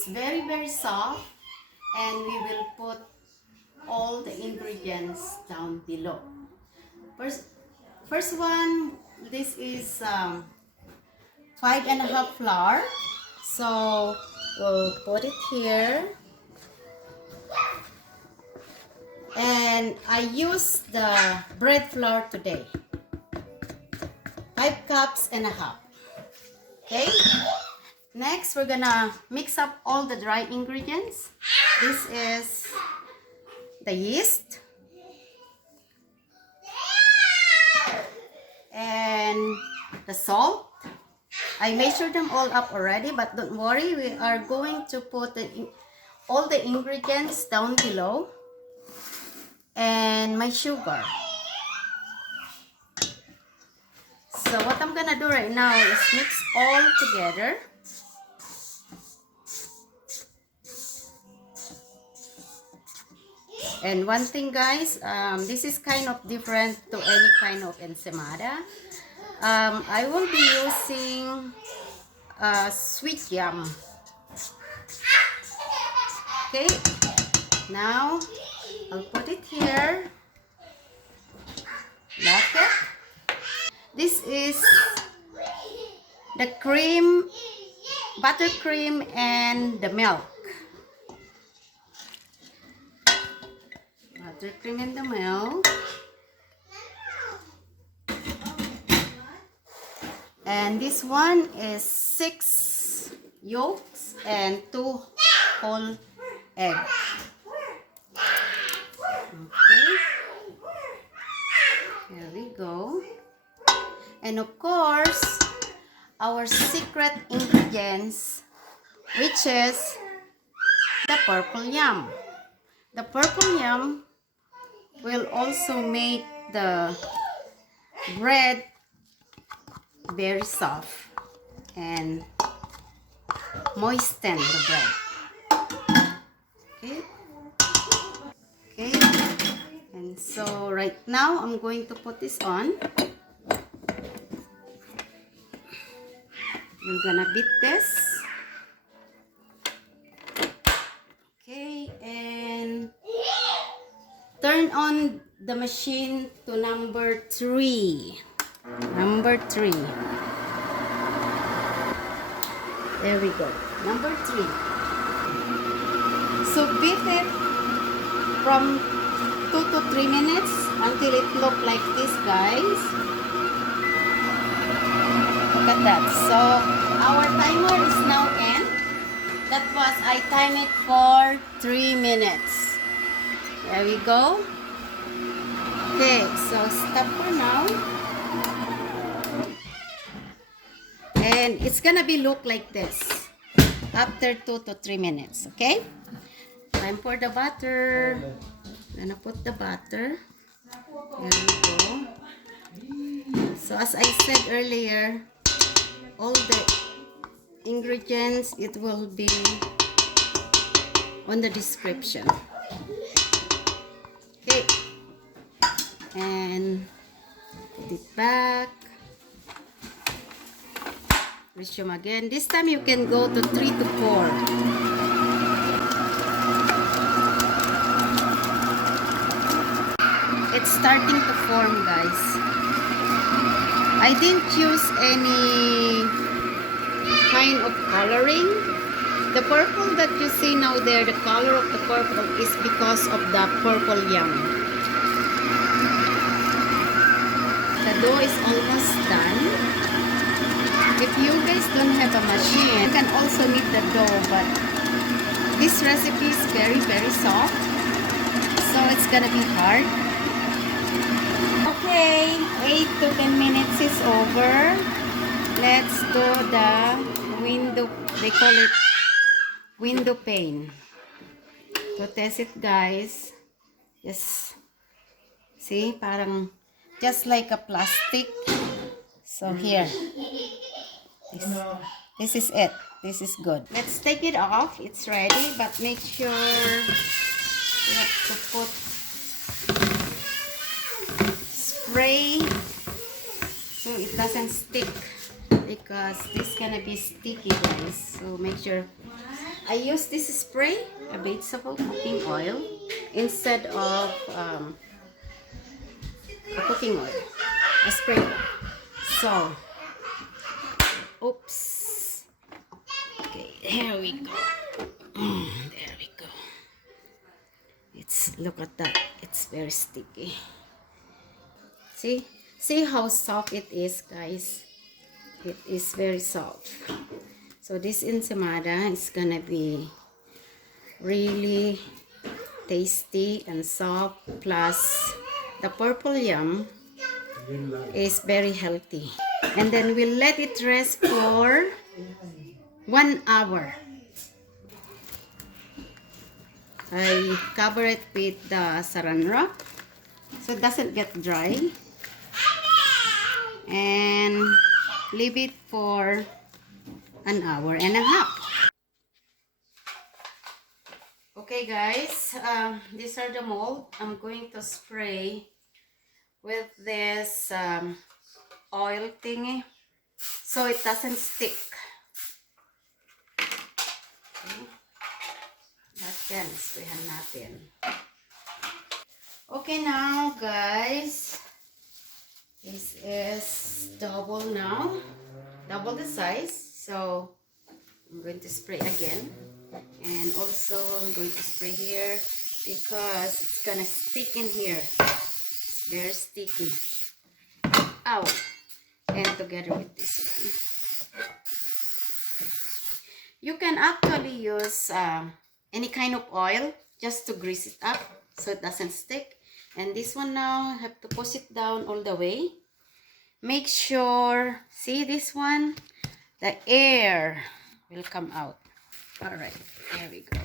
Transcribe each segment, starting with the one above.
it's very soft, and we will put all the ingredients down below. First one, this is 5.5 flour. So we'll put it here. And I use the bread flour today. 5.5 cups. Okay. Next, we're gonna mix up all the dry ingredients. This is the yeast. And the salt. I measured them all up already, but don't worry, we are going to put all the ingredients down below. And my sugar. So what I'm gonna do right now is mix all together. And one thing, guys, this is kind of different to any kind of ensaimada. I will be using sweet yam. Okay, now I'll put it here. Like it. This is the cream, buttercream, and the milk. Buttercream and the milk. And this one is 6 yolks and 2 whole eggs. Okay. There we go. And of course, our secret ingredients, which is the purple yam. The purple yam will also make the bread very soft and moisten the bread. Okay. Okay. And so right now I'm going to put this on. I'm gonna beat this. Okay, and turn on the machine to number 3. Number 3. There we go. Number 3. So beat it from 2 to 3 minutes until it looks like this, guys. Look at that. So our timer is now end. That was, I timed it for 3 minutes. There we go. Okay, so stop for now. And it's gonna be look like this after 2 to 3 minutes. Okay, time for the butter. Gonna put the butter. There we go. So as I said earlier, all the ingredients, it will be on the description. Okay, and put it back. Resume again. This time you can go to 3 to 4. It's starting to form, guys. I didn't use any kind of coloring. The purple that you see now there, the color of the purple is because of the purple yam. The dough is almost done. If you guys don't have a machine, you can also knead the dough, but this recipe is very soft, so it's gonna be hard. Okay, 8 to 10 minutes is over. Let's do the window, they call it window pane. To test it, guys. Just see, parang just like a plastic. So here, this is it. This is good. Let's take it off. It's ready, but make sure you have to put spray so it doesn't stick, because this is gonna be sticky, guys. So make sure I use this spray, a vegetable cooking oil, instead of a cooking oil, a spray. So, oops. Okay, here we go. There we go. Look at that. It's very sticky. See how soft it is, guys. It is very soft. So this ensaimada is gonna be really tasty and soft, plus the purple yam is very healthy. And then we'll let it rest for 1 hour. I cover it with the saran wrap so it doesn't get dry, and leave it for 1.5 hours. Okay guys, these are the mold. I'm going to spray with this oil thingy so it doesn't stick. Okay. Natin, sprayhan natin. Okay now guys, this is double now, double the size. So I'm going to spray again, and also I'm going to spray here because it's gonna stick in here. It's very sticky. Ow! And together with this one, you can actually use any kind of oil just to grease it up so it doesn't stick. And this one now, I have to push it down all the way. Make sure, see this one, the air will come out. All right, there we go.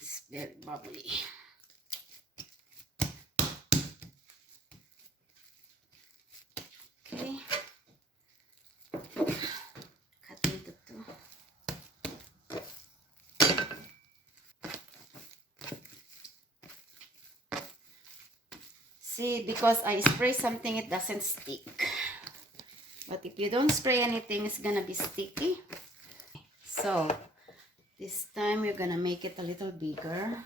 It's very bubbly. Okay. Cut into two. See, because I spray something, it doesn't stick. But if you don't spray anything, it's gonna be sticky. So this time we're gonna make it a little bigger.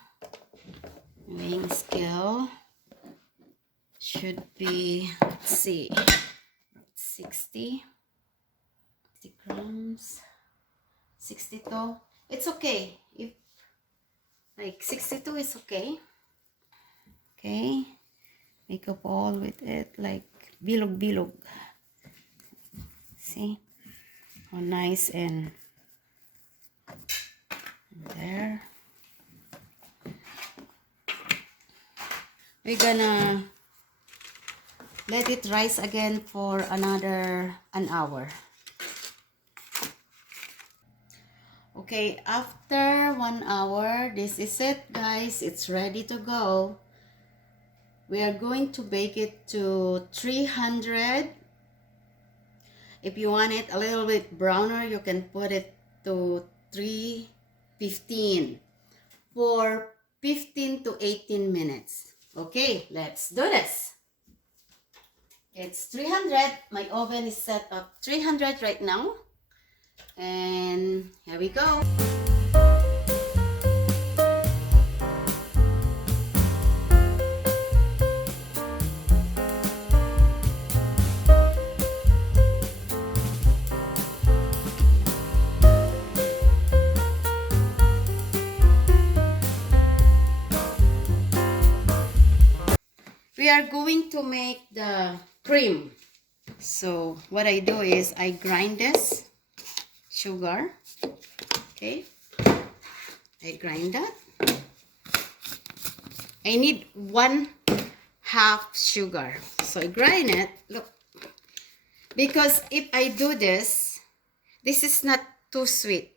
Weighing scale should be, let's see, 60 grams, 62. It's okay if like 62 is okay. Okay, make a ball with it like bilog. See how nice, and there. We're gonna let it rise again for another 1 hour. Okay, after 1 hour, this is it guys, it's ready to go. We are going to bake it to 300. If you want it a little bit browner, you can put it to 315 for 15 to 18 minutes. Okay, let's do this. It's 300. My oven is set up 300 right now. And here we go. We are going to make the cream. So what I do is I grind this sugar. Okay, I grind that. I need 1/2 sugar, so I grind it. Look, because if I do this, this is not too sweet.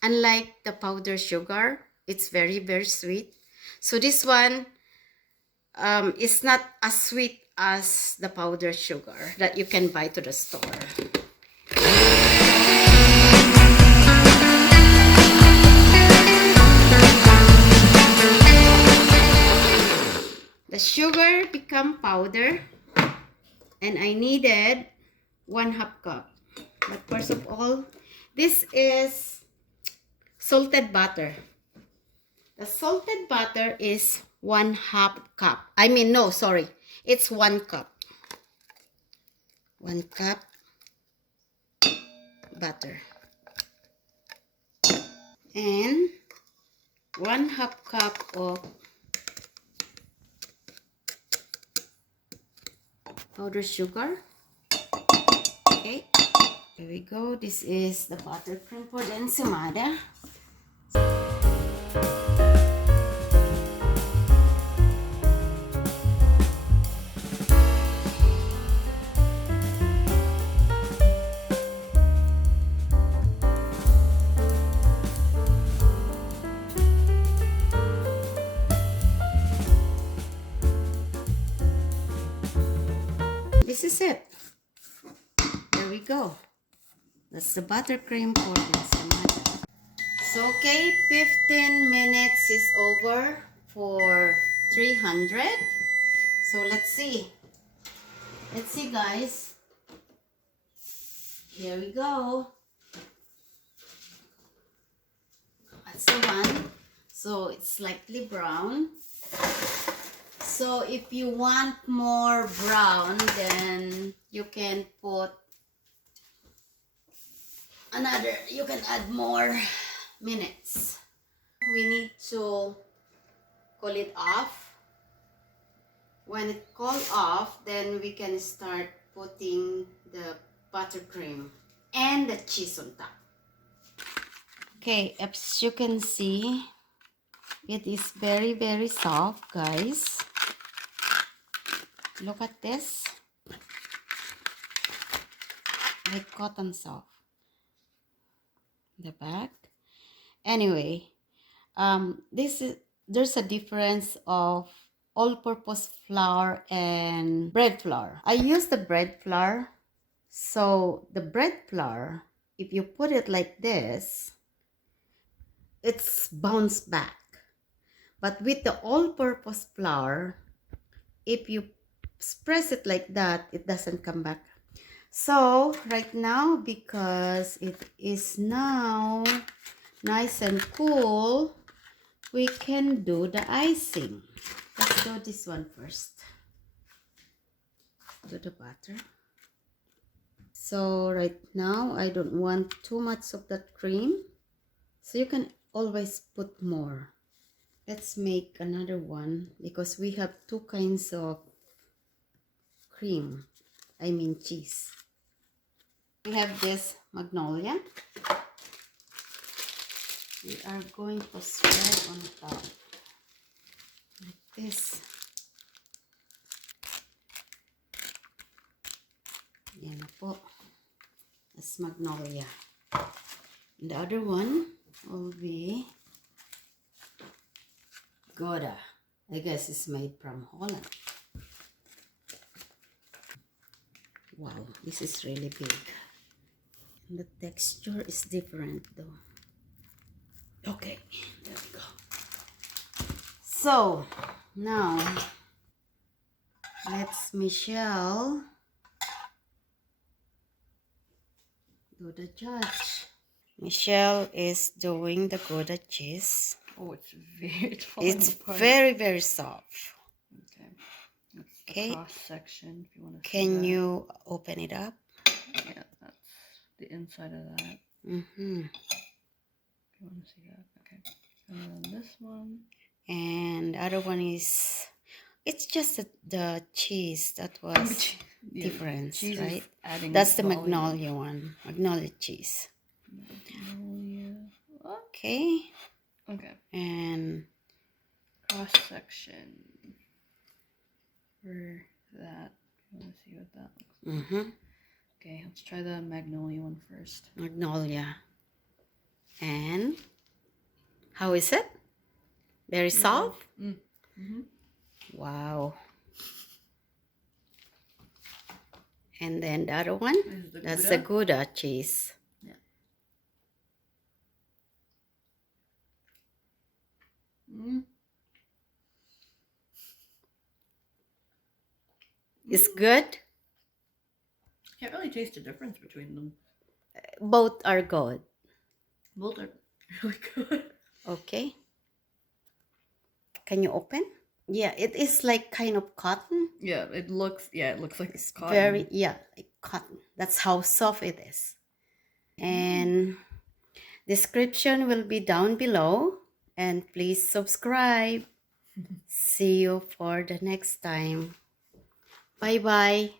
Unlike the powdered sugar, it's very sweet. So this one is not as sweet as the powdered sugar that you can buy to the store. The sugar become powder, and I needed 1/2 cup. But first of all, this is salted butter. The salted butter is 1/2 cup. I mean, no, sorry. It's 1 cup. 1 cup butter. And 1/2 cup of powdered sugar. Okay, there we go. This is the buttercream for the ensaimada. This is it. There we go. That's the buttercream for the ensaimada. So okay, 15 minutes is over for 300. So let's see. Let's see, guys. Here we go. That's the one. So it's slightly brown. So if you want more brown, then you can put another, you can add more minutes. We need to cool it off. When it cools off, then we can start putting the buttercream and the cheese on top. Okay, as you can see, it is very, very soft, guys. Look at this. Like cotton soft. The back. Anyway, there's a difference of all-purpose flour and bread flour. I use the bread flour. So the bread flour, if you put it like this, it's bounced back. But with the all-purpose flour, if you press it like that, it doesn't come back. So right now, because it is now nice and cool, we can do the icing. Let's do this one first. Do the butter. So right now, I don't want too much of that cream. So you can always put more. Let's make another one because we have 2 kinds of cream. I mean cheese. We have this Magnolia. We are going to spread on top like this. Yan na po. That's Magnolia. And the other one will be Gouda. I guess it's made from Holland. Wow, this is really big. And the texture is different though. Okay, there we go. So, now, let's Michelle do the judge. Michelle is doing the Gouda cheese. Oh, it's apart. Very, very soft. Okay. That's Okay. the cross section if you want to see Can that. you open it up? Yeah, that's the inside of that. Mm-hmm. If you want to see that. Okay. And then this one. And the other one is, it's just the cheese that was different, cheese right? Adding That's the volume. Magnolia one. Magnolia cheese. Magnolia. Okay. Okay. And Cross section. For that. You want to see what that looks like. mm-hmm. Okay, let's try the Magnolia one first. Magnolia. And how is it? Very soft? Mm-hmm. Wow. And then the other one? That's the Gouda cheese. Yeah. It's good. Can't really taste the difference between them. Both are good. Both are really good. Okay. Can you open? Yeah, it is like kind of cotton. Yeah, it looks like It's cotton. very, yeah, like cotton. That's how soft it is. And description will be down below. And please subscribe. See you for the next time. Bye-bye.